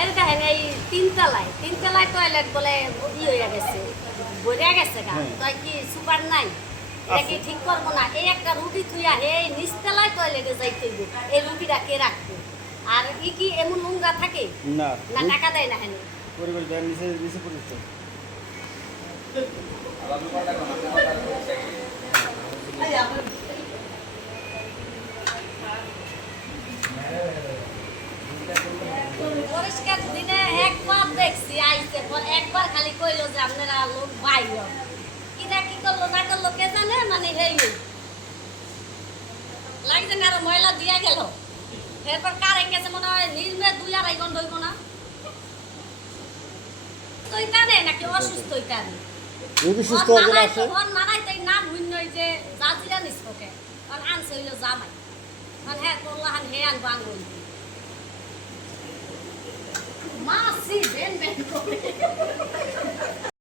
এর দেখেন এই তিনতলায় টয়লেট বলে হয়ে গেছে, ভরে গেছে গা। তাই কি সুপার নাই, এটা কি ঠিক করবো না? এই একটা রুগী থুইয়া এই নিচতলায় টয়লেটে যাইতে হইব, এই রুগীটা কে রাখবে? আর কি এমন নোংরা থাকে না না? টাকা দেয় না হেন পরিবেশ দেয় নিচে নিচে পরিবেশ পরিষ্কার দিনে একবার দেখছি আইছে, পর একবার খালি কইলো যে আপনারা লোক বাইর কিনা কি করলো না করলো কে জানে, মানে হেই লাগছে না, আরো ময়লা দিয়া গেল। এরপর কারেন্ট গেছে মনে হয় নির্মে 2-2.5 ঘন্টা হইব না। তৈতানে নাকি অসুস্থ হইতানে রোগী সুস্থ হয়ে আসে নানাই তাই নাম হইন যে জাজিরা নিস ওকে, কারণ আনছে হইলো জামাই, মানে হ্যাঁ করলাহান হে আনবো আঙ্গুল